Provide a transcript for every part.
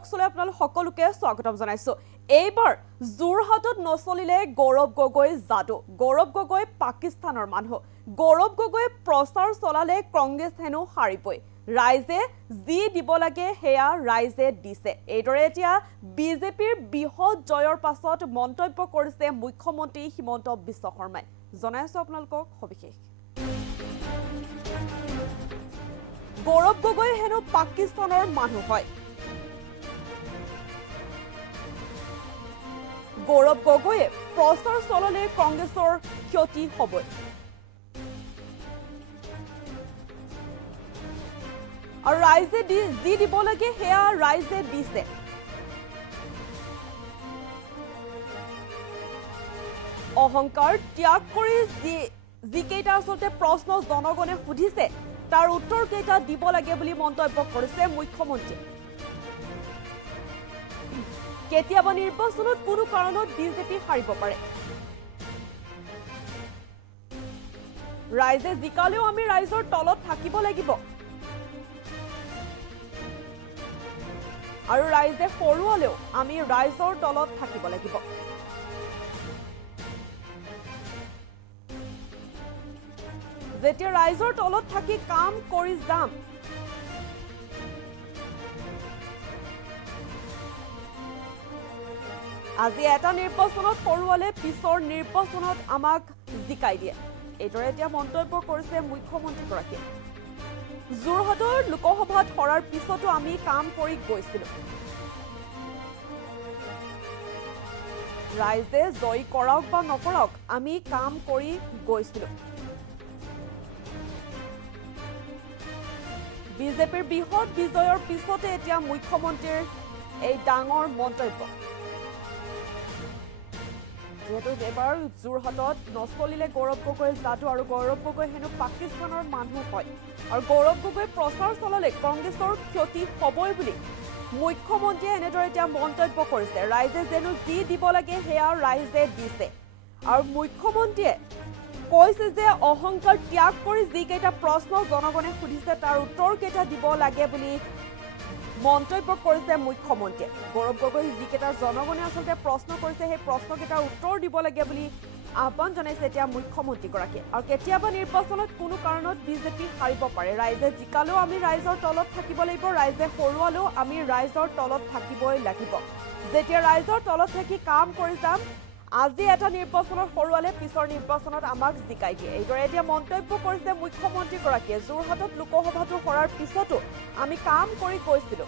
টকছলৈ আপোনালোক সকলোকে স্বাগতম জনাইছো। এইবাৰ যোৰহাটত নচলিলে গৌৰৱ গগৈ যাদু। গৌৰৱ গগৈ পাকিস্তানৰ মানুহ। গৌৰৱ গগৈ প্ৰচাৰ চলালে কংগ্ৰেছ হেনো হাৰিবই। ৰাইজে যি দিব লাগে হেয়া ৰাইজে দিছে। এইদৰে এতিয়া বিজেপিৰ বৃহৎ জয়ৰ পাছত মন্তব্য কৰিছে মুখ্যমন্ত্ৰী হিমন্ত বিশ্ব শৰ্মাই। জনাইছো আপোনালোকক সবিশেষ। গৌৰৱ গগৈ হেনো পাকিস্তানৰ মানুহ হয়। গৌৰৱ গগৈয়ে প্ৰচাৰ চলালে কংগ্ৰেছৰ ক্ষতি হ'বই। আৰু ৰাইজে যি দিব লাগে সেয়া ৰাইজে দিছে। অহংকাৰ ত্যাগ কৰি যিকেইটা আচলতে প্ৰশ্ন জনগণে সুধিছে তাৰ উত্তৰ কেইটা দিব লাগে বুলি মন্তব্য কৰিছে মুখ্যমন্ত্ৰীয়ে। কেতিয়াবা নিৰ্বাচনত কোনো কাৰণত বিজেপি হাৰিব পাৰে। ৰাইজে জিকালেও আমি ৰাইজৰ তলত থাকিব লাগিব। আৰু ৰাইজে হৰুৱালেও আমি ৰাইজৰ তলত থাকিব লাগিব। যেতিয়া ৰাইজৰ তলত থাকি কাম কৰি যাম, আজি এটা নিৰ্বাচনত হৰুৱালে পিছৰ নিৰ্বাচনত আমাক জিকাই দিয়ে। এইদৰে এতিয়া মন্তব্য কৰিছে মুখ্যমন্ত্ৰীগৰাকীয়ে। যোৰহাটৰ লোকসভাত হৰাৰ পিছতো আমি কাম কৰি গৈছিলো। ৰাইজে জয়ী কৰক বা নকৰক আমি কাম কৰি গৈছিলো। বিজেপিৰ বৃহৎ বিজয়ৰ পিছতে এতিয়া মুখ্যমন্ত্ৰীৰ এই ডাঙৰ মন্তব্য। যিহেতু এবাৰ যোৰহাটত নচলিলে গৌৰৱ গগৈ যাদু আৰু গৌৰৱ গগৈ হেনো পাকিস্তানৰ মানুহ হয়। আৰু গৌৰৱ গগৈ প্ৰচাৰ চলালে কংগ্ৰেছৰ ক্ষতি হ'বই বুলি মুখ্যমন্ত্ৰীয়ে এনেদৰে এতিয়া মন্তব্য কৰিছে। ৰাইজে যেনো যি দিব লাগে সেয়া ৰাইজে দিছে। আৰু মুখ্যমন্ত্ৰীয়ে কৈছে যে অহংকাৰ ত্যাগ কৰি যিকেইটা প্ৰশ্ন জনগণে সুধিছে তাৰ উত্তৰ কেইটা দিব লাগে বুলি মন্তব্য কৰিছে মুখ্যমন্ত্ৰীয়ে। গৌৰৱ গগৈ যিকেইটা জনগণে আচলতে প্ৰশ্ন কৰিছে সেই প্ৰশ্নকেইটাৰ উত্তৰ দিব লাগে বুলি আহ্বান জনাইছে এতিয়া মুখ্যমন্ত্ৰীগৰাকীয়ে। আৰু কেতিয়াবা নিৰ্বাচনত কোনো কাৰণত বিজেপি হাৰিব পাৰে। ৰাইজে জিকালেও আমি ৰাইজৰ তলত থাকিব লাগিব। ৰাইজে হৰুৱালেও আমি ৰাইজৰ তলত থাকিবই লাগিব। যেতিয়া ৰাইজৰ তলত থাকি কাম কৰি যাম, আজি এটা নিৰ্বাচনত হৰুৱালে পিছৰ নিৰ্বাচনত আমাক জিকাই দিয়ে। এইদৰে এতিয়া মন্তব্য কৰিছে মুখ্যমন্ত্ৰীগৰাকীয়ে। যোৰহাটত লোকসভাটো হৰাৰ পিছতো আমি কাম কৰি গৈছিলো।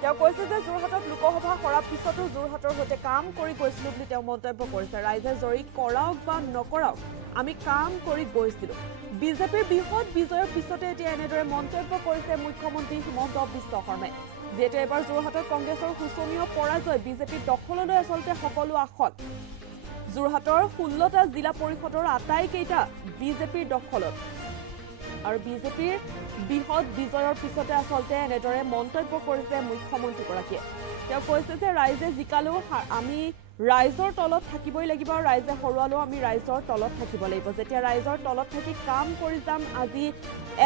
তেওঁ কৈছে যে যোৰহাটত লোকসভা হৰাৰ পিছতো যোৰহাটৰ সৈতে কাম কৰি গৈছিলো বুলি তেওঁ মন্তব্য কৰিছে। ৰাইজে জয়ী কৰাওক বা নকৰাওক আমি কাম কৰি গৈছিলো। বিজেপিৰ বৃহৎ বিজয়ৰ পিছতে এতিয়া এনেদৰে মন্তব্য কৰিছে মুখ্যমন্ত্ৰী হিমন্ত বিশ্ব শৰ্মাই। যিহেতু এবাৰ যোৰহাটৰ কংগ্ৰেছৰ শোচনীয় পৰাজয়, বিজেপিৰ দখললৈ আচলতে সকলো আসন। যোৰহাটৰ 16টা জিলা পৰিষদৰ আটাইকেইটা বিজেপিৰ দখলত। আৰু বিজেপিৰ বৃহৎ বিজয়ৰ পিছতে আচলতে এনেদৰে মন্তব্য কৰিছে মুখ্যমন্ত্ৰীগৰাকীয়ে। তেওঁ কৈছে যে ৰাইজে জিকালেও আমি ৰাইজৰ তলত থাকিবই লাগিব। আৰু ৰাইজে হৰুৱালেও আমি ৰাইজৰ তলত থাকিব লাগিব। যেতিয়া ৰাইজৰ তলত থাকি কাম কৰি যাম, আজি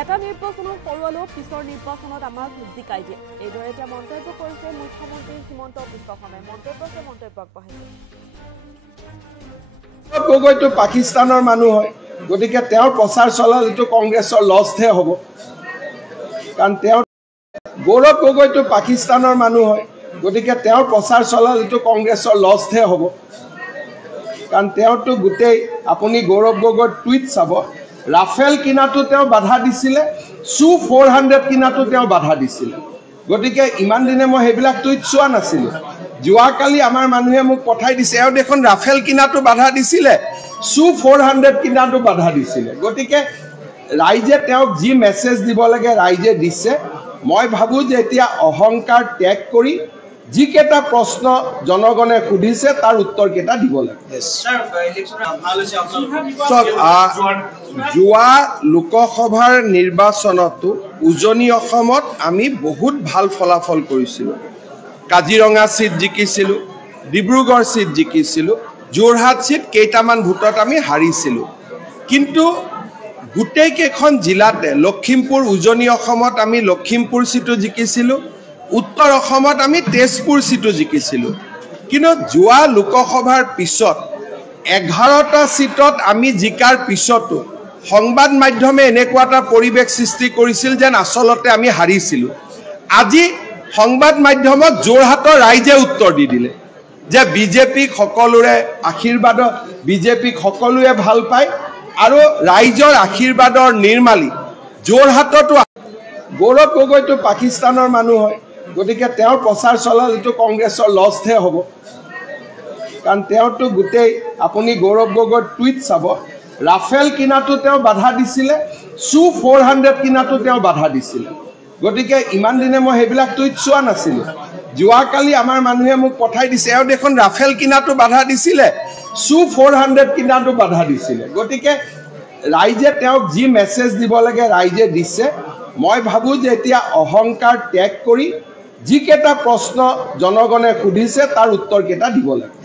এটা নিৰ্বাচনত হৰুৱালেও পিছৰ নিৰ্বাচনত আমাক জিকাই দিয়ে। এইদৰে এতিয়া মন্তব্য কৰিছে মুখ্যমন্ত্ৰী হিমন্ত বিশ্ব শৰ্মাই। মন্তব্য আগবঢ়াইছে। গগৈটো পাকিস্তানৰ মানুহ হয়, গতিকে তেওঁৰ প্ৰচাৰ চলালেতো কংগ্ৰেছৰ লছহে হ'ব। কাৰণ তেওঁ গৌৰৱ গগৈটো পাকিস্তানৰ মানুহ হয়, গতিকে তেওঁৰ প্ৰচাৰ চলালেতো কংগ্ৰেছৰ লছহে হ'ব। কাৰণ তেওঁতো গোটেই আপুনি গৌৰৱ গগৈৰ টুইট চাব, ৰাফেল কিনাটো তেওঁ বাধা দিছিলে, Su-400 কিনাটো তেওঁ বাধা দিছিলে। গতিকে ইমান দিনে মই সেইবিলাক টুইট চোৱা নাছিলোঁ। যোৱাকালি আমাৰ মানুহে মোক পঠাই দিছে, এওঁ দেখোন ৰাফেল কিনাটো বাধা দিছিলে, Su-400 কিনাটো বাধা দিছিলে। গতিকে ৰাইজে তেওঁক যি মেছেজ দিব লাগে ৰাইজে দিছে। মই ভাবোঁ যে এতিয়া অহংকাৰ ত্যাগ কৰি যিকেইটা প্ৰশ্ন জনগণে সুধিছে তাৰ উত্তৰকেইটা দিব লাগে। যোৱা লোকসভাৰ নিৰ্বাচনতো উজনি অসমত আমি বহুত ভাল ফলাফল কৰিছিলোঁ। কাজিৰঙা সিট জিকিছিলোঁ, ডিব্ৰুগড় সিট জিকিছিলোঁ, যোৰহাট সিট কেইটামান ভোটত আমি হাৰিছিলোঁ। কিন্তু গোটেই কেইখন জিলাতে লখিমপুৰ উজনি অসমত আমি লখিমপুৰ সিটো জিকিছিলোঁ, উত্তৰ অসমত আমি তেজপুৰ সিটো জিকিছিলো কিন্তু যোৱা লোকসভাৰ পিছত 11টা সিটত আমি জিকাৰ পিছতো সংবাদ মাধ্যমে এনেকুৱা এটা পৰিৱেশ সৃষ্টি কৰিছিল যেন আসলতে আমি হাৰিছিলো আজি সংবাদ মাধ্যমত যোৰহাটৰ ৰাইজে উত্তৰ দি দিলে যে বিজেপিক সকলোৰে আশীৰ্বাদ বিজেপিক সকলোৱে ভাল পায় আৰু ৰাইজৰ আশীৰ্বাদৰ নিৰ্মালী যোৰহাটতো গৌৰৱ গগৈটো পাকিস্তানৰ মানুহ হয় গতিকে তেওঁৰ প্ৰচাৰ চলালেতো কংগ্ৰেছৰ লছহে হ'ব কাৰণ তেওঁতো গোটেই আপুনি গৌৰৱ গগৈৰ টুইট চাব ৰাফেল কিনাটো তেওঁ বাধা দিছিলে Su-400 কিনাটো তেওঁ বাধা দিছিলে গতিকে ইমান দিনে মই সেইবিলাক টুইট চোৱা নাছিলো যোৱাকালি আমাৰ মানুহে মোক পঠাই দিছে এও দেখোন ৰাফেল কিনাটো বাধা দিছিলে Su-400 কিনাটো বাধা দিছিলে গতিকে ৰাইজে তেওঁক যি মেছেজ দিব লাগে ৰাইজে দিছে মই ভাবো যে এতিয়া অহংকাৰ ত্যাগ কৰি যিকেইটা প্ৰশ্ন জনগণে সুধিছে তাৰ উত্তৰ কেইটা দিব লাগে